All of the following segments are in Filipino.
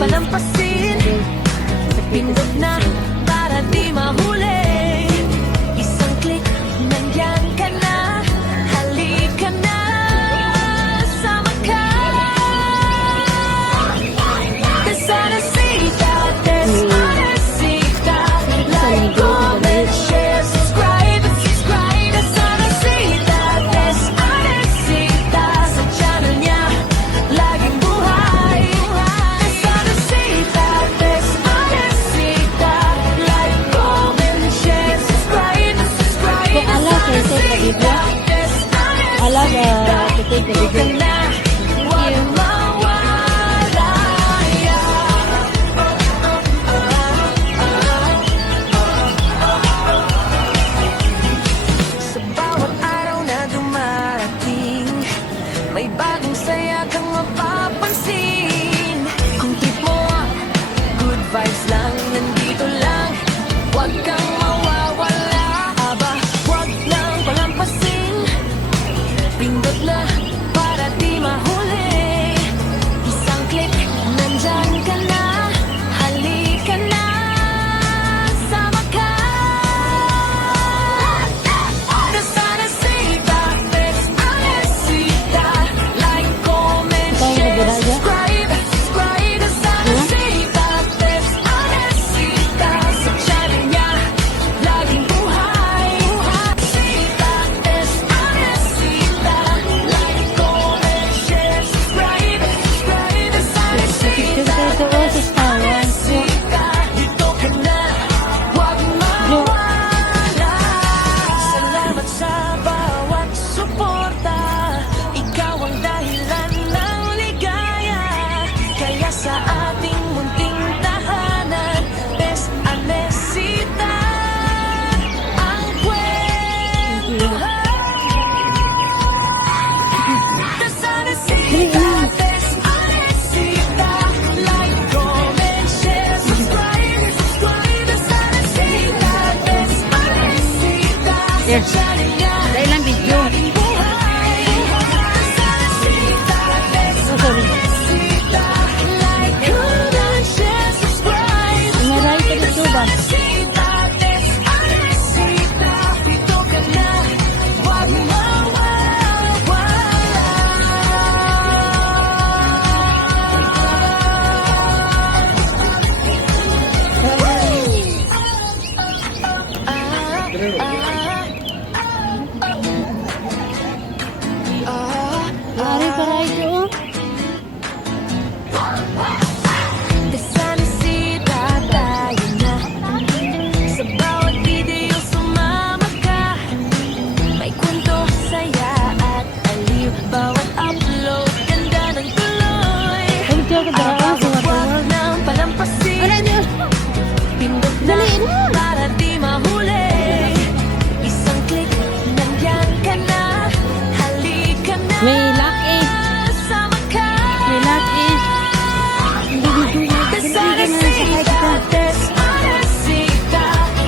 palampasin. Pindot na para di mahuli. Isang click, nandyan ka na. Halika na, sama ka. Desisita, desisita. Like, comment, share, subscribe, subscribe. Desisita, desisita. Sa channel niya, laging buhay. Desisita, desisita. Like, comment, share, subscribe, subscribe. Kung ala, kaya take the video. Ala, to take the video. Sa bawat araw na dumarating, may bagong saya kang mapapansin. Kung trip mo, good vibes lang, nandito lang. Huwag kang mawawala. Aba, huwag lang palampasin. Pindot na para di mahuli. Isang click, nandyan ka na. Halika na, sama ka. Desisita, desisita. Like, comment, share, subscribe, subscribe. Desisita, desisita. Sa channel niya, laging buhay. Desisita, desisita. Like, comment, share, subscribe, subscribe. Picture kayo doon sa Star Wars. Dito ka na, huwag mawala. Salamat sa bawat suporta. Ikaw ang dahilan ng ligaya. Kaya sa ating munting tahanan, Bes Anesita ang kwento. Desisita, desisita. Like, comment, share, subscribe, subscribe. Desisita, desisita. Yes. Sa channel niya, Dahil lang video. laging buhay. Desisita, Oh, sorry. desisita. Like, comment, share, subscribe. Umaray ka dito ba? Desisita, desisita. Dito ka na, huwag Ari para ito. Desisita tayo na. Sa bawat video sumama ka. May kwento, saya at aliw. Bawat upload, ganda ng tuloy. Ay, ito ka daraan sa Huwag water. nang palampasin. Ala, Diyos. Pindot na para di mahuli. Isang click, nandyan ka na. Halika na, May lock eh. sama ka. May lock eh. Hindi dito na. Hindi na sakay kita. Desisita,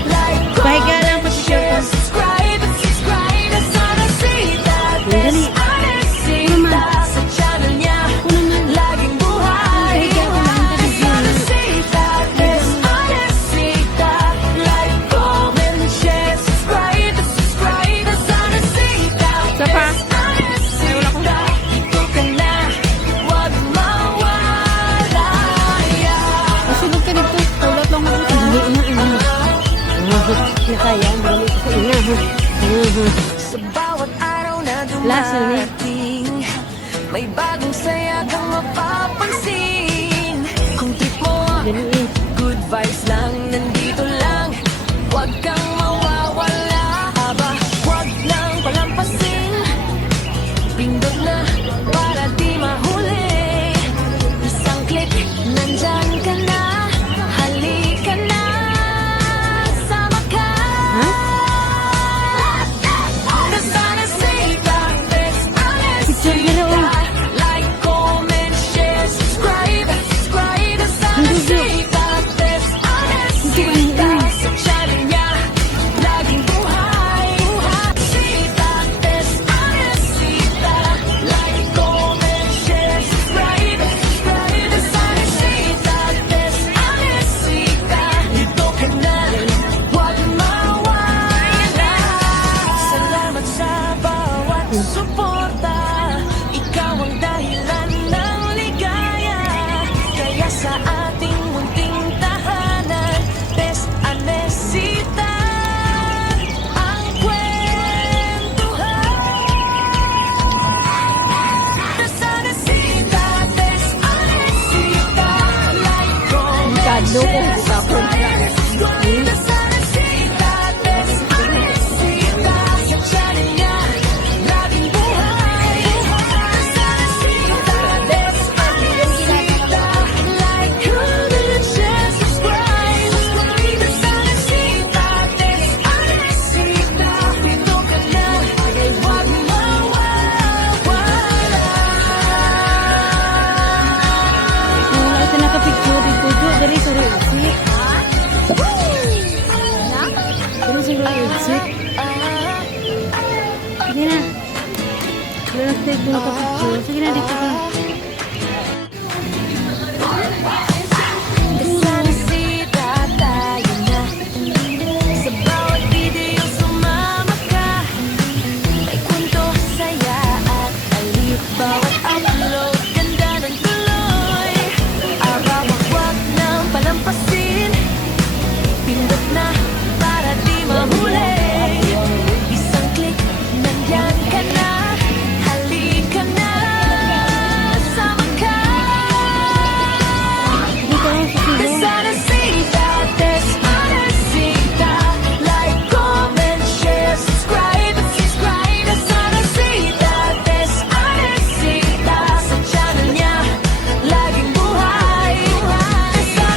like, Pahiga lang pa si share, Sherpa. subscribe, subscribe. Desisita, Dali. desisita. Sa channel niya, Kunan na. laging buhay. Pahiga ko lang. Desisita, desisita. Like, comment, share, subscribe, subscribe. Desisita, Isa pa. desisita. Dito ka na, huwag mawala. Masulog ka dito. Tulot lang ako. Hindi na. Nakaya. Dali ko sa ina. Sa bawat araw na Last na eh. dumating, may bagong saya kang mapapansin. Kung trip mo, Dali eh. good vibes lang, nandito lang. Huwag kang mawawala. Aba, huwag lang palampasin. Pindot na para di mahuli. Isang click, nandyan ka na. Halika na, sama ka. Ha? Desisita, Picture nila, oh. like, Loko, bukapon. Wala ito nakapicture dito. Dari sa exit. Dari sa exit. Sige na. Wala na tayo nakapicture. Sige na, dito ka. Nasisita tayo na. Sa bawat video sumama ka. May kwento, saya at alip. Bawat upload, ganda ng tuloy. Wag nang palampasin. Pindot na para di mahuli. Isang click, nandyan ka na. Halika na, sama ka. Dito lang sa silo. Desisita, desisita. Like, comment, share, subscribe. Desisita, desisita. Sa channel niya, laging buhay.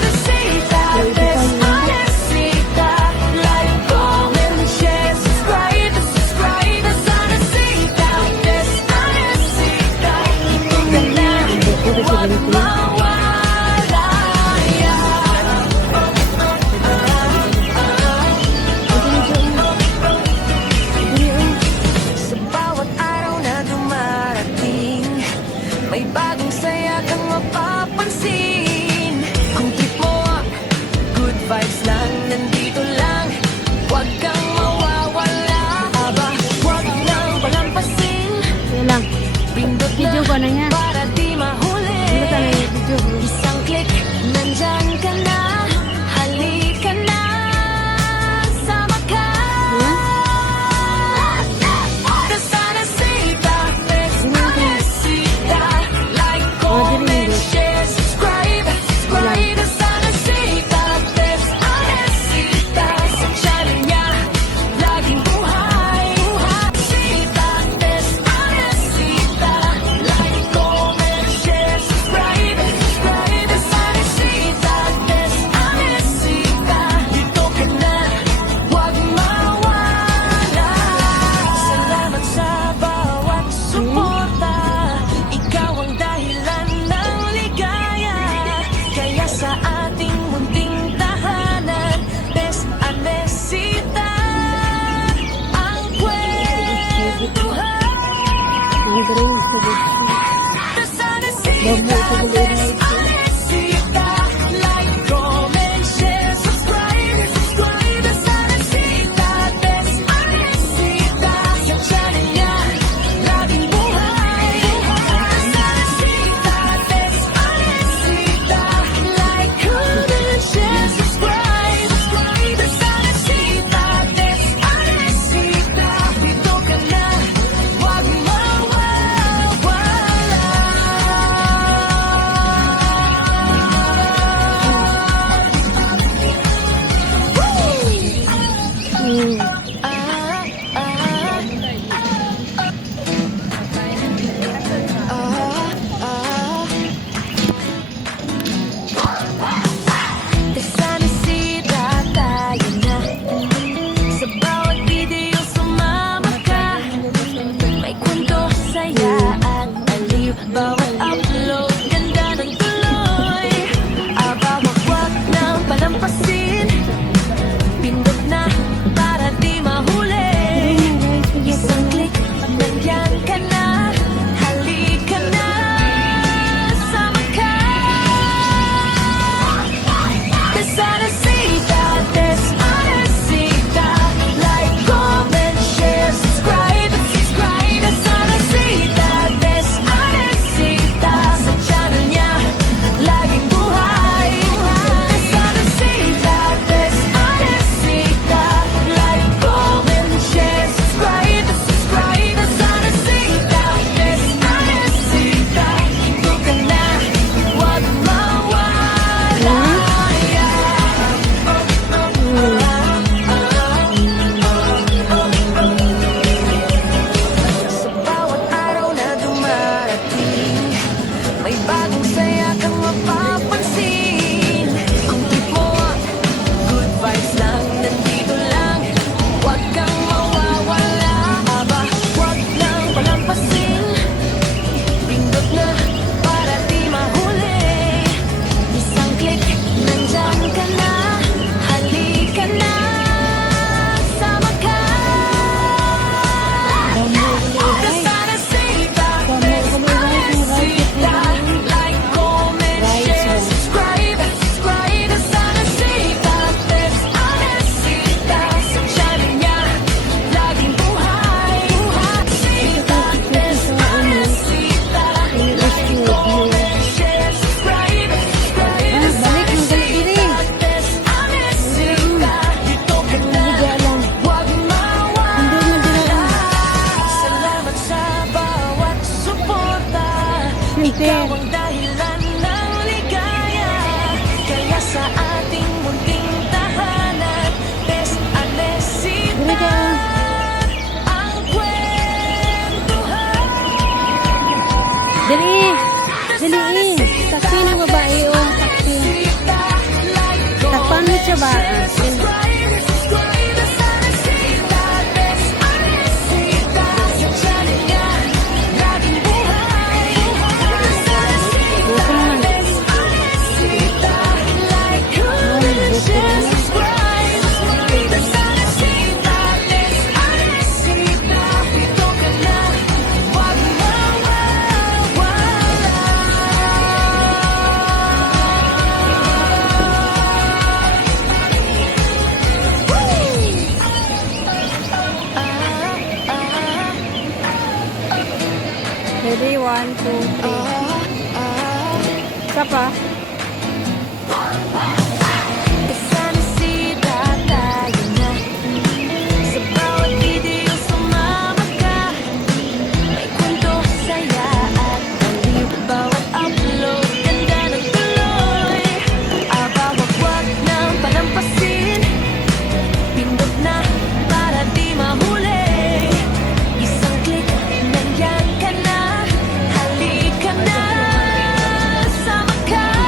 Desisita, desisita. Like, comment, share, subscribe. Desisita, desisita. Ito ka na, huwag mawala. Sa bawat araw na dumarating, may bagong saya kang mapapansin. Kung trip mo up, good vibes lang, nandito lang. Huwag kang mawawala. Aba, huwag nang palampasin. Sige lang. Pindot Video na ko na niya. para di mahuli. Dito tayo yung video. Isang click, nandyan ka na. Halika na, sama ka. Desisita, desisita. Like, comment, share, subscribe. Desisita, desisita. Sa channel niya, laging buhay. Desisita, desisita. Like, comment, share, subscribe. Desisita, desisita. Dito ka na, huwag mawala. Salamat sa bawat suporta. Ikaw ang dahilan ng ligaya. Kaya sa ating munting tahanan, Desisita ang kwentuhan. Ang galing sa video. Desisita, desisita. Like, comment, share, subscribe. Desisita, desisita. Sa channel niya, laging buhay. Desisita, desisita. Like, comment, share, subscribe. Desisita, desisita. Dito ka na, huwag mawawala. Dali. Dali. Takpi ng babae o. Takpi. Takpan mo siya ba? Buko naman. Ready? 1, 2, 3. Isa pa. Sana sila tayo na. Sa bawat video sumama ka. May kwento, saya at aliw. Bawat upload, ganda ng tuloy. Aba, wag nang palampasin. Pindot na para di mahuli. Isang click, nandiyan ka na. Halika na, sama ka.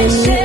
Janine